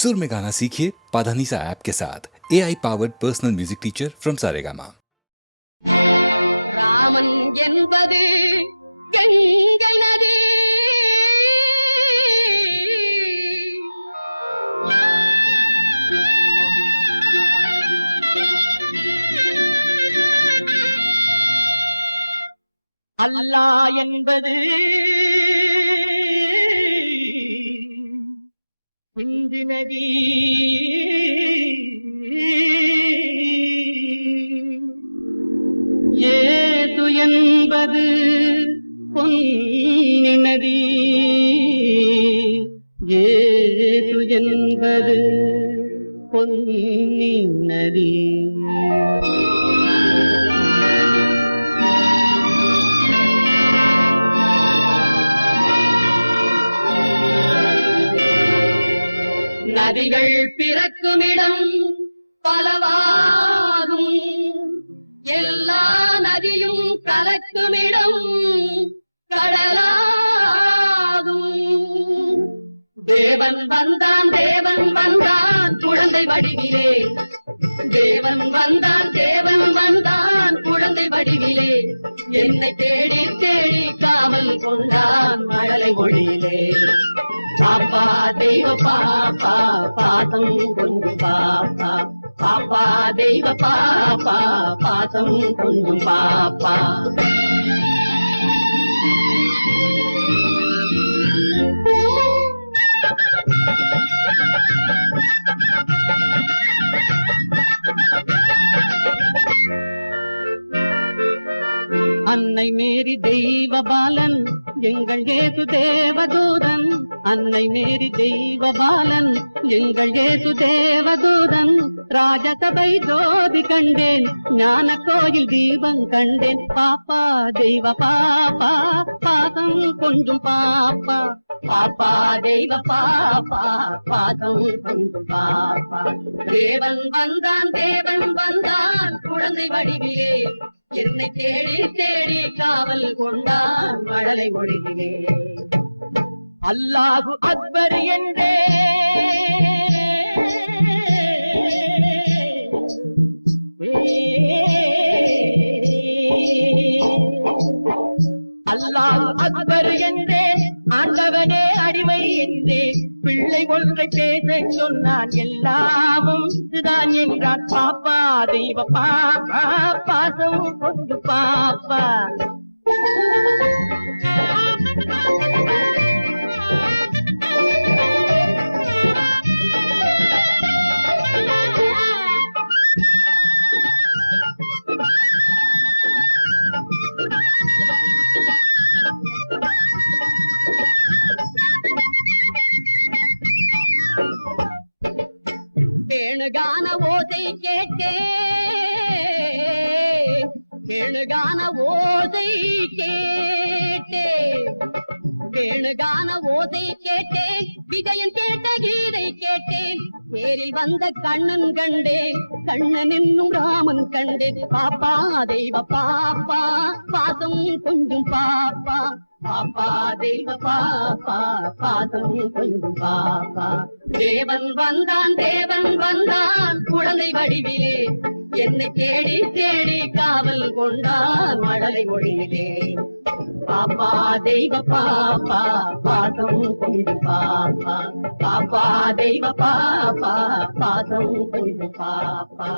सुर में गाना सीखिए पाधानीसा ऐप के साथ। AI powered personal music teacher from Saregama. Raman என்பது கங்கை நதி, அல்லாஹ் என்பது சிந்து நதி, ஏது என்பது பொன்னி நதி, ஏது என்பது பொன்னி நதி. நதிகள் பிறக்குமிடம் பலவாகும், எல்லா நதியும் கலக்குமிடம் கடலாகும். தேவன் வந்தான் தேவன் வந்தான் குழந்தை வடிவிலே, தேவன் வந்தான் தேவன் வந்தான் குழந்தை வடிவிலே, என்னை தேடி தேடி காவல் கொண்டான் மழலை மொழியிலே. பாப்பா தெய்வ பாப்பா பாசம் கொஞ்சம் பாப்பா, பாப்பா தெய்வ பாப்பா பாசம் கொஞ்சம் பாப்பா. அன்னை மேரி தெய்வ பாலன் எங்கள் இயேசு தேவதூதன், அன்னை மேரி தெய்வ பாலன் எங்கள் இயேசு தேவதூதன். ராஜசபை ஜோதி கண்டேன், ஞான கோயில் தீபம் கண்டேன். பாப்பா தெய்வ பாப்பா பாசம் கொஞ்சம் பாப்பா, பாப்பா தெய்வ பாப்பா பாசம் கொஞ்சம் பாப்பா. தேவன் வந்தான் தேவன் வந்தான் குழந்தை வடிவிலே, என்னை தேடி தேடி காவல் கொண்டான் மழலை மொழியிலே. அல்லாஹு அக்பர் என்றே அல்லாஹு அக்பர் என்றே, ஆண்டவனே அடிமை என்றே, பிள்ளை ஒன்றை பேச சொன்னான் எல்லாமும் இதுதான் என்றான். பாப்பா தெய்வ பாப்பா பாசம் கொண்டு பாப்பா. வேணுகான ஓசை கேட்டேன், வேணுகான ஓசை கேட்டேன், வேணுகான ஓசை கேட்டேன், விஜயன் கேட்ட கீதை கேட்டேன். தேரில் வந்த கண்ணன் கண்டேன், கண்ணன் என்னும் ராமன் கண்டேன். பாப்பா தெய்வ பாப்பா பாசம் கொஞ்சம் பாப்பா, பாப்பா தெய்வ பாப்பா பாசம் கொஞ்சம் பாப்பா. தேவன் வந்தான் தேவன் வந்தான் குழந்தை வடிவிலே, என்னை தேடி தேடி காவல் கொண்டான் மழலை மொழியிலே. பாப்பா தெய்வ பாப்பா பாசம் கொஞ்சம் பாப்பா, பாப்பா தெய்வ பாப்பா பாசம் கொஞ்சம் பாப்பா.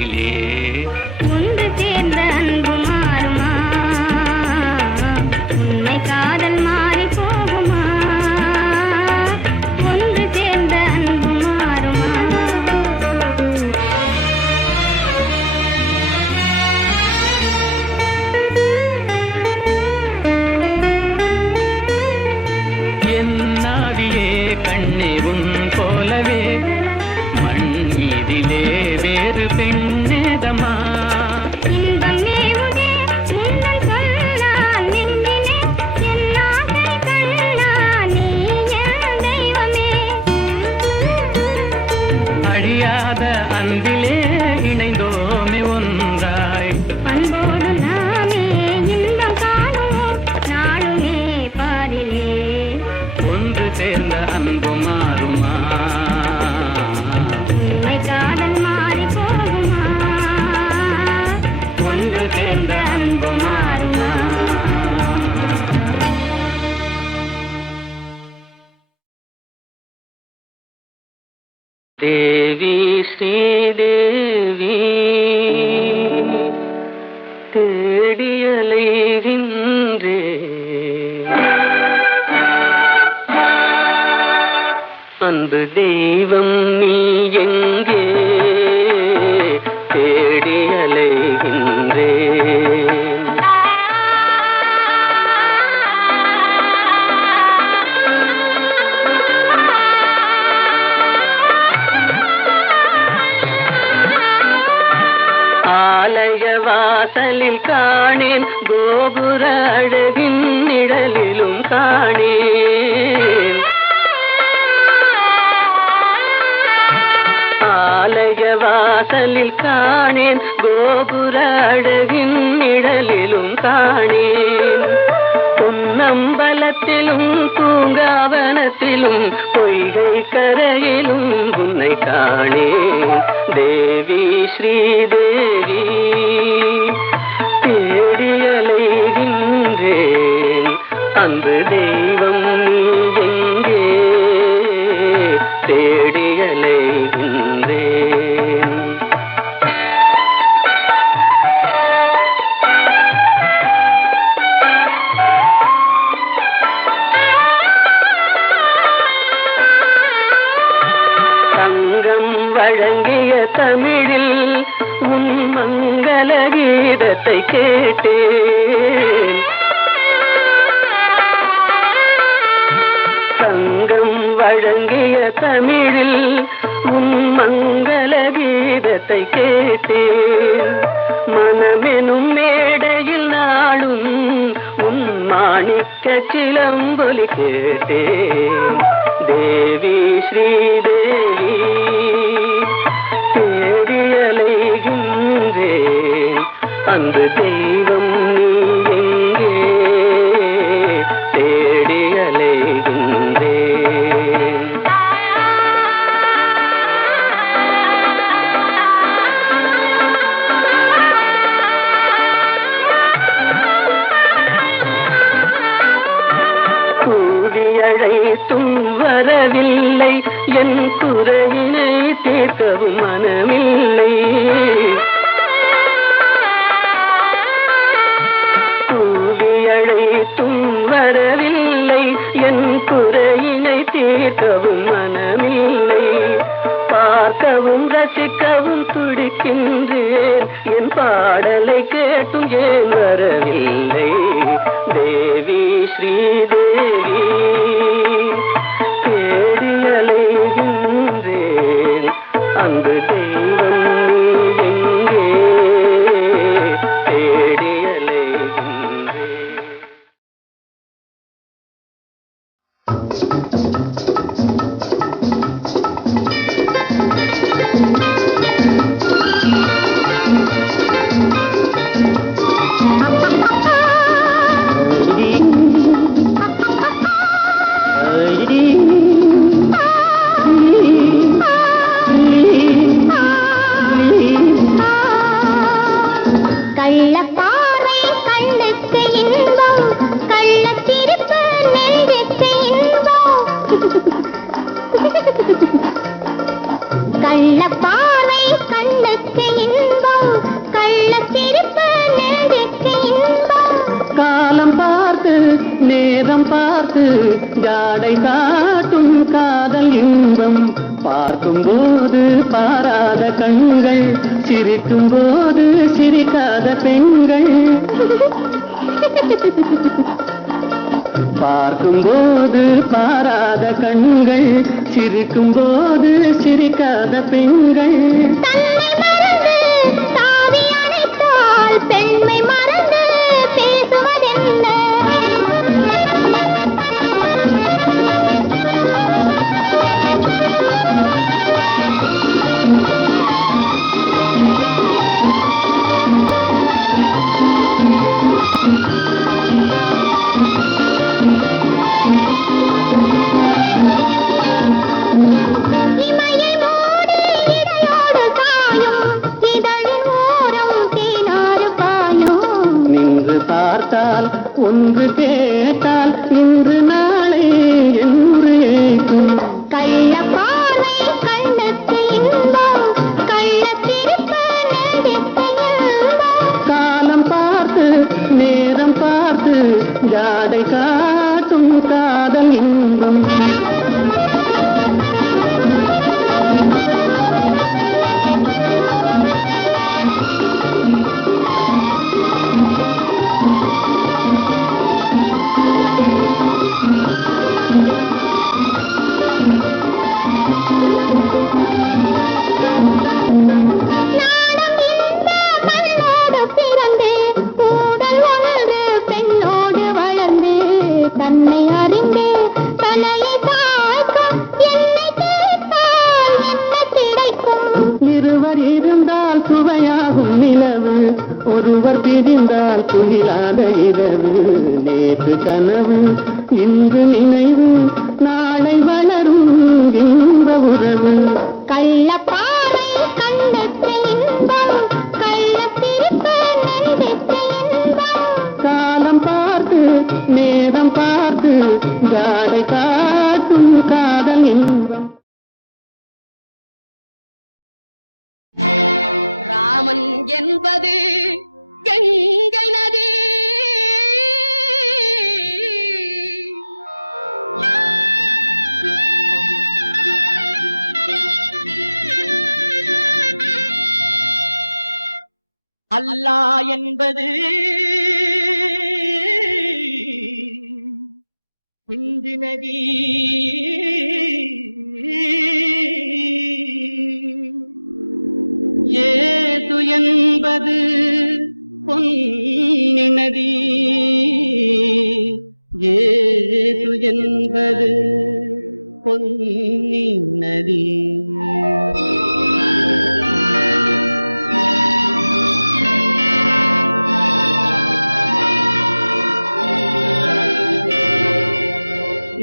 பாரிலே ஒன்று சேர்ந்த அன்பு மாறுமா உண்மை காதல் மாறி போகுமா ஒன்று சேர்ந்த அன்பு மாறுமா என்னாடியே கண்ணே உன் போலவே மண் மீதிலே வேறு பெண்ணேதமா இன்பம் மேவுதே உந்தன் சொல்லால் நெஞ்சிலே என் ஆசை கண்ணால் நீ என் தெய்வமே அழியாத அன்பிலே இணைந்தோமே ஒன்றாய் அன்போடு நாமே இன்பம் காணுவோம் நாளுமே பாரிலே ஒன்று சேர்ந்த அன்பு மாறுமா உண்மை காதல் மாறி போகுமா ஒன்று சேர்ந்த அன்பு மாறுமா தேவி ஸ்ரீதேவி தேடியலைகின்றே அன்பு தெய்வம் நீ எங்கே தேடியலைகின்றேன் ஆலய வாசலில் காணேன் கோபுர அழகின் நிழலிலும் காணேன் ஆலய வாசலில் காணேன் கோபுர அழகின் நிழலிலும் காணேன் பொன்னம்பலத்திலும் பூங்காவனத்திலும் பொய்கை கரையிலும் உன்னை காணேன் தேவி ஸ்ரீதேவி தேடியலைகின்றேன் அன்பு தெய்வம் நீ எங்கே தேடியலைகின்றேன் தங்கம் வழங்கிய தமிழில் உன் மங்கள கீதத்தை கேட்டேன் தங்கம் வழங்கிய தமிழில் உன் மங்கள கீதத்தை கேட்டேன் மனமெனும் மேடையில் நாளும் உன் மாணிக்க சிலம்பொலி கேட்டேன் தேவி ஸ்ரீதேவி தேடியலைகின்றேன் அன்பு தெய்வம் நீ எங்கே தேடியலைகின்றேன் கூடியழைத்தும் வரவில்லை என் குறையினை தீர்க்கவும் மனமில்லை கூடியழைத்தும் வரவில்லை என் குறையினை தீர்க்கவும் மனமில்லை பார்க்கவும் ரசிக்கவும் துடிக்கின்றேன் என் பாடலை கேட்டும் ஏன் வரவில்லை தேவி ஸ்ரீதேவி தேடியலைகின்றேன் அன்பு தெய்வம் நீ எங்கே தேடியலைகின்றேன் ஆ பார்க்கும்போது பாராத கண்கள், சிரிக்கும் போது சிரிக்காத பெண்கள். பார்க்கும்போது பாராத கண்கள், சிரிக்கும் போது சிரிக்காத பெண்கள். தன்னை மறந்து தாவி அணைத்தால் பெண்மை மறந்து பேசுவதென்ன? இமையை மூடி இடையோடு சாயும், இதழின் ஓரம் தேனாறு பாயும். நின்று பார்த்தால் ஒன்று கேட்டால் இன்று நாளை என்று ஏற்றும். கள்ள பார்வை கண்ணுக்கு இன்பம், கள்ள திருப்பு நெஞ்சுக்கு இன்பம். காலம் பார்த்து நேரம் பார்த்து ஜாடை காட்டும் காதல் இன்பம். நாணம் இந்த மண்ணோடு பிறந்து, ஊடல் ஒன்று பெண்ணோடு வளர்ந்து, தன்னை அறிந்து தலையை தாழ்க்கும், என்னை கேட்டால் என்ன கிடைக்கும்? இருவர் இருந்தால் சுவையாகும் நிலவு, ஒருவர் பிரிந்தால் துயிலாத இரவு. நேற்று கனவு இன்று நினைவு, நாளை வளரும் இன்ப உறவு. கள்ள பாறை கண்ணுக்கு இன்பம், கள்ள சிரிப்பு நெஞ்சுக்கு இன்பம். காலம் பார்த்து நேரம் பார்த்து ஜாடை காட்டும் காதல் இன்பம். ராமன் என்பது கங்கை நதி, அல்லாஹ் என்பது சிந்து நதி. ஏது என்பது பொன்னி நதி, ஏது என்பது பொன்னி நதி.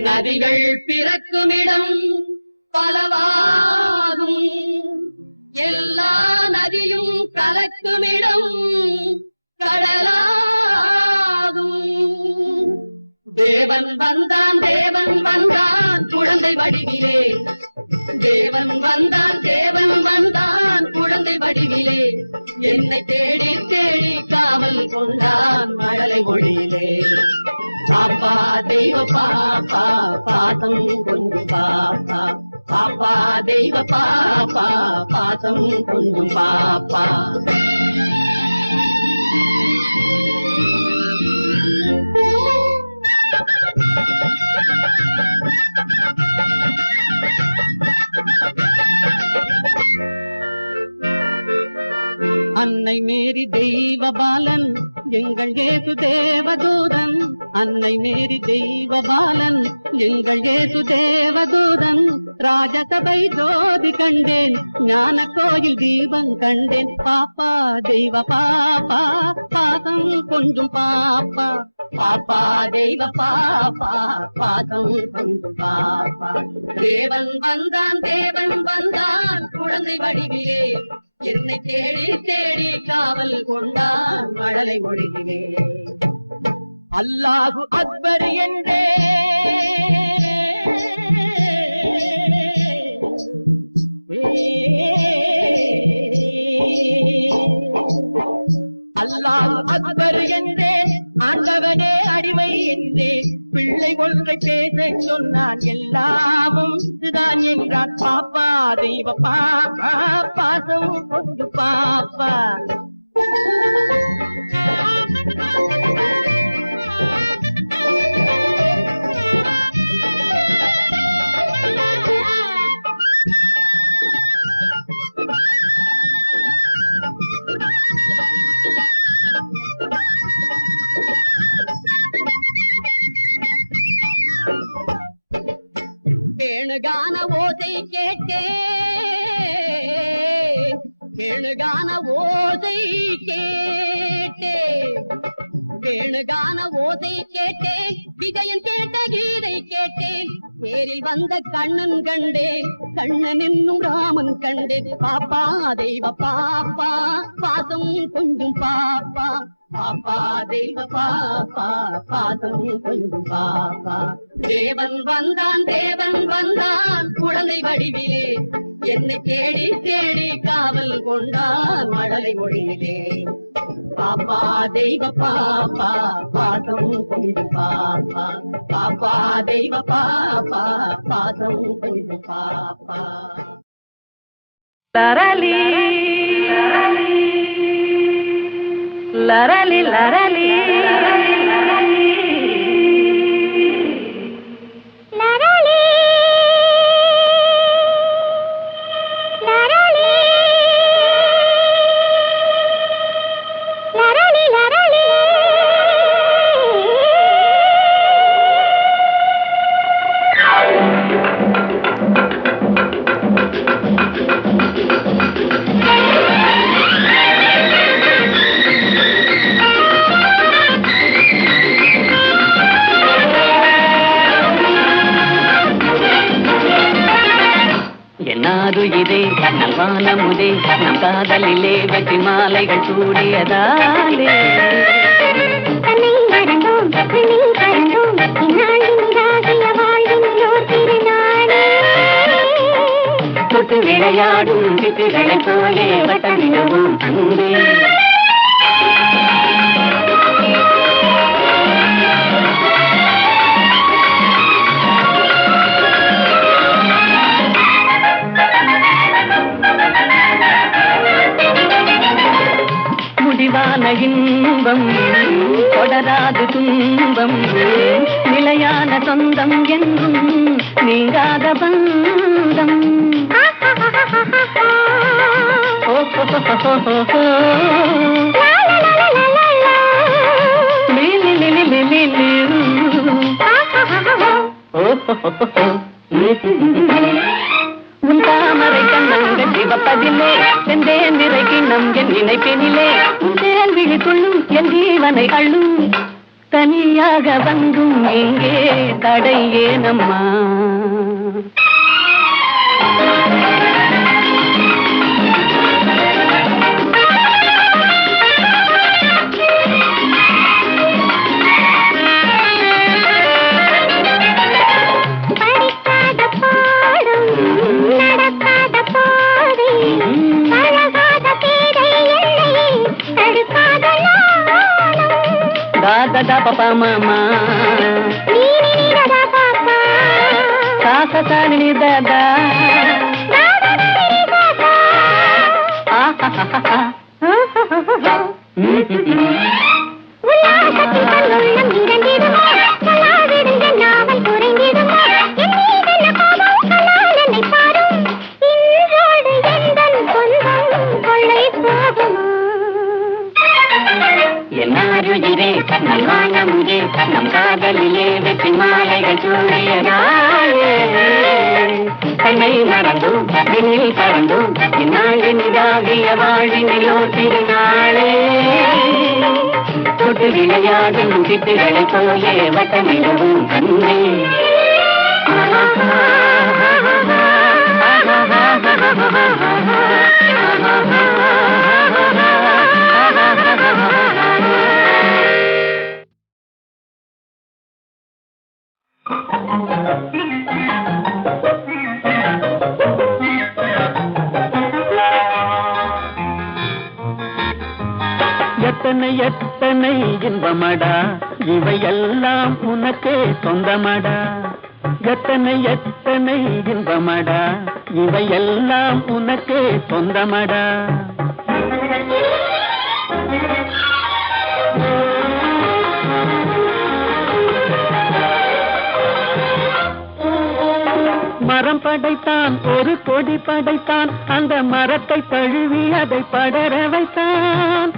நதிகள் பிறக்குமிடம் பலவாகும், எல்லா நதியும் கலக்குமிடம் கடலாகும். தேவன் வந்தான் தேவன் வந்தான் குழந்தை வடிவிலே, தேவன் வந்தான் தேவன் வந்தான் குழந்தை வடிவிலே. என்னை தேடி தேடி காவல் கொண்டான் மழலை மொழியிலே. பாப்பா தெய்வ பாப்பா பாசம் கொஞ்சம் பாப்பா, பாப்பா தெய்வ பாப்பா பாசம் கொஞ்சம் பாப்பா. அன்னை மேரி தெய்வ பாலன் எங்கள் இயேசு தேவதூதன், அன்னை மேரி தெய்வ பாலன் எங்கள் இயேசு தேவதூதன். ராஜசபை ஜோதி கண்டேன், ஞான கோயில் தீபம் கண்டேன். பாப்பா தெய்வ பாப்பா பாசம் கொஞ்சம் பாப்பா, பாப்பா தெய்வ பாப்பா பாசம் கொஞ்சம் பாப்பா. தேவன் வந்தான் தேவன் வந்தான் குழந்தை வடிவிலே, என்னை தேடி தேடி காவல் கொண்டான் மழலை மொழியிலே. அல்லாஹு அக்பர் என்றே அல்லாஹு அக்பர் என்றே ஆண்டவனே அடிமை என்றே பிள்ளை ஒன்றை பேச சொன்னான் எல்லாமும் இதுதான் என்றான் பாப்பா தெய்வ பாப்பா பாசம் கொண்டு பாப்பா வேணுகான ஓசை கேட்டே வேணுகான ஓசை கேட்டே வேணுகான ஓசை கேட்டேன் விஜயன் கேட்ட கீதை கேட்டேன் தேரில் வந்த கண்ணன் கண்டேன் கண்ணன் என்னும் ராமன் கண்டேன் பாப்பா தெய்வ பாப்பா பாசம் கொஞ்சம் பாப்பா பாப்பா தெய்வ பாப்பா பாசம் கொஞ்சம் பாப்பா தேவன் வந்தான் குழந்தை வடிவிலே என்னை தேடி தேடி காவல் கொண்டான் மழலை மொழியிலே பாப்பா தெய்வ பாப்பா பாசம் கொஞ்சம் பாப்பா பாப்பா தெய்வ பாப்பா பாசம் கொஞ்சம் பாப்பா லரலி லரலி லரலி இதே நல்வானமுதே நம் காதலிலே வெற்றி மாலைகள் சூடியதாலே தன்னை மறந்தோம் கறந்தோம் இந்நாளின் வாழ்வின் திருநாளே தொட்டு விளையாடும் சிட்டுகளை போலே வட்டமிடவும் அன்பே இன்பம் தொடராது துன்பம் நிலையான சொந்தம் என்றும் நீங்காத பந்தம் உன் தாமரை கண்ணங்கள் சிவப்பதில்லை செந்தேன் நிறை கிண்ணம் என் நினைப்பினிலே உன் தேன் விழி கொள்ளும் என் ஜீவனை அள்ளும் தனியாக வந்தும் எங்கே தடை ஏனம்மா da papa mama ni da papa sa sa sa ni da da ah ha ha ha நம் காதலிலே வெற்றி மாலைகள் சூடியதாலே தன்னை மறந்தும் விண்ணில் பறந்தும் இந்நாளினிதாகிய வாழ்வினிலோ திருநாளே தொட்டு விளையாடும் சிட்டுகளை போலே வட்டமிடவும் கண்ணே எத்தனை இன்பமடா இவையெல்லாம் உனக்கே சொந்தமடா எத்தனை எத்தனை இன்பமடா இவையெல்லாம் உனக்கே சொந்தமடா மரம் படைத்தான் ஒரு கொடி படைத்தான் அந்த மரத்தை தழுவி அதை படர வைத்தான்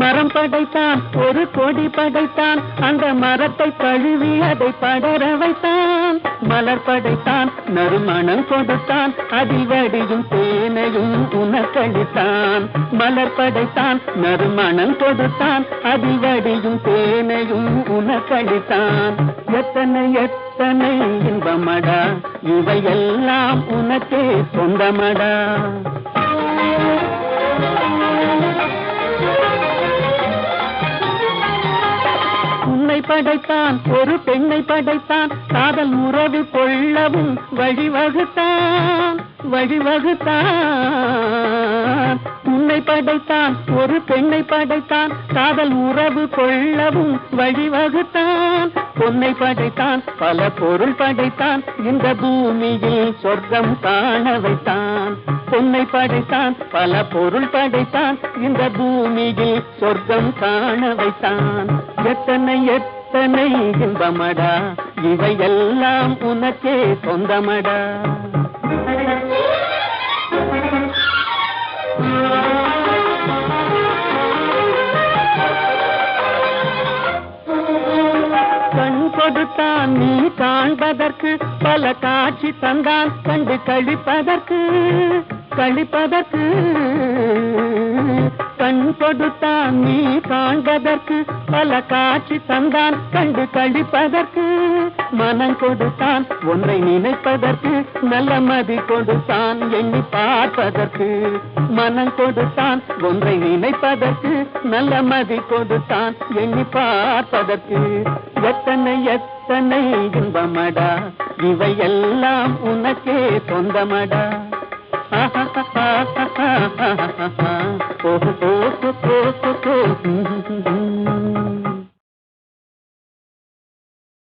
மரம் படைத்தான் ஒரு கொடி படைத்தான் அந்த மரத்தை தழுவி அதை படர வைத்தான் மலர் படைத்தான் நறுமணம் கொடுத்தான் அதில் வடியும் தேனையும் உனக்களித்தான் மலர் படைத்தான் நறுமணம் கொடுத்தான் அதில் வடியும் தேனையும் உனக்களித்தான் எத்தனை எத்தனை இன்பமடா இவையெல்லாம் உனக்கே சொந்தமடா உன்னை படைத்தான் ஒரு பெண்ணை படைத்தான் காதல் உறவு கொள்ளவும் வழிவகுத்தான் உன்னை படைத்தான் ஒரு பெண்ணை படைத்தான் காதல் உறவு கொள்ளவும் வழிவகுத்தான் பொன்னை படைத்தான் பல பொருள் படைத்தான் இந்த பூமியில் சொர்க்கம் காண வைத்தான் பொன்னை படைத்தான் பல பொருள் படைத்தான் இந்த பூமியில் சொர்க்கம் காண வைத்தான் எத்தனை எத்தனை இன்பமடா இவையெல்லாம் உனக்கே சொந்தமடா கண் கொடுத்தான் நீ காண்பதற்கு பல காட்சி தந்தான் கண்டு கழிப்பதற்கு கண் கொடுத்தான் நீ காண்பதற்கு பல காட்சி தந்தான் கண்டு கழிப்பதற்கு மனம் கொடுத்தான் ஒன்றை நினைப்பதற்கு நல்ல மதி கொடுத்தான் எண்ணி பார்ப்பதற்கு மனம் கொடுத்தான் ஒன்றை நினைப்பதற்கு நல்ல மதி கொடுத்தான் எண்ணி பார்ப்பதற்கு எத்தனை எத்தனை இன்பமடா இவையெல்லாம் உனக்கே சொந்தமடா